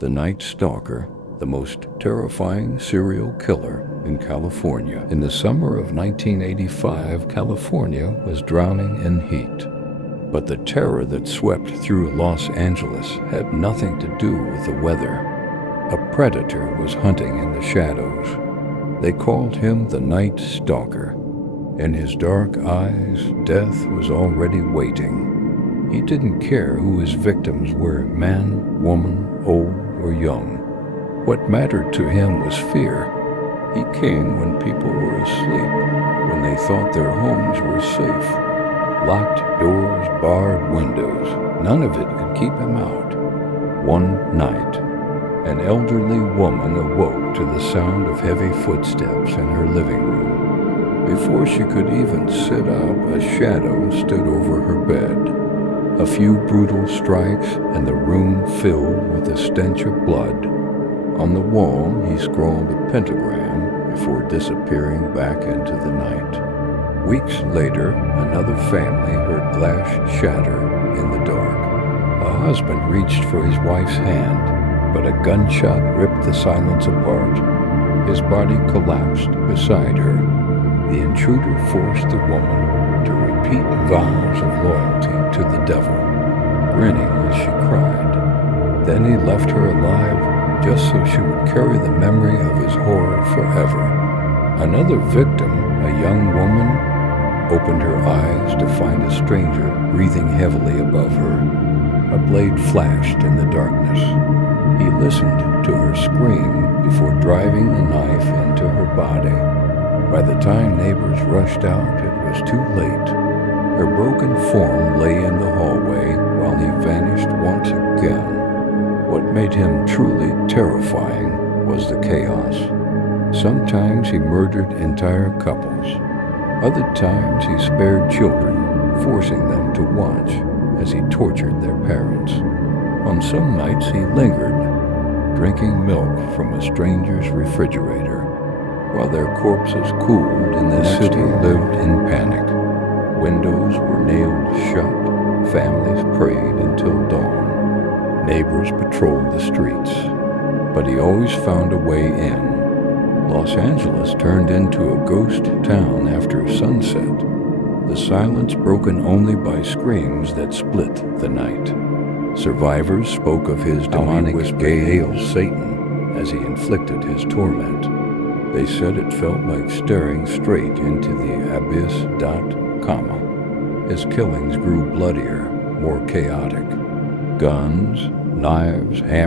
The Night Stalker, the most terrifying serial killer in California. In the summer of 1985, California was drowning in heat. But the terror that swept through Los Angeles had nothing to do with the weather. A predator was hunting in the shadows. They called him the Night Stalker. In his dark eyes, death was already waiting. He didn't care who his victims were, man, woman, old, or young. What mattered to him was fear. He came when people were asleep, when they thought their homes were safe. Locked doors, barred windows, none of it could keep him out. One night, an elderly woman awoke to the sound of heavy footsteps in her living room. Before she could even sit up, a shadow stood over her bed. A few brutal strikes, and the room filled with the stench of blood. On the wall, he scrawled a pentagram before disappearing back into the night. Weeks later, another family heard glass shatter in the dark. A husband reached for his wife's hand, but a gunshot ripped the silence apart. His body collapsed beside her. The intruder forced the woman to repeat vows of loyalty to the devil, grinning as she cried. Then he left her alive just so she would carry the memory of his horror forever. Another victim, a young woman, opened her eyes to find a stranger breathing heavily above her. A blade flashed in the darkness. He listened to her scream before driving the knife into her body. By the time neighbors rushed out, it was too late. Her broken form lay in the hallway while he vanished once again. What made him truly terrifying was the chaos. Sometimes he murdered entire couples. Other times he spared children, forcing them to watch as he tortured their parents. On some nights he lingered, drinking milk from a stranger's refrigerator. While their corpses cooled, in the city lived in panic. Windows were nailed shut, families prayed until dawn. Neighbors patrolled the streets, but he always found a way in. Los Angeles turned into a ghost town after sunset, the silence broken only by screams that split the night. Survivors spoke of his demonic hail Satan as he inflicted his torment. They said it felt like staring straight into the abyss. His killings grew bloodier, more chaotic. Guns, knives, hammers,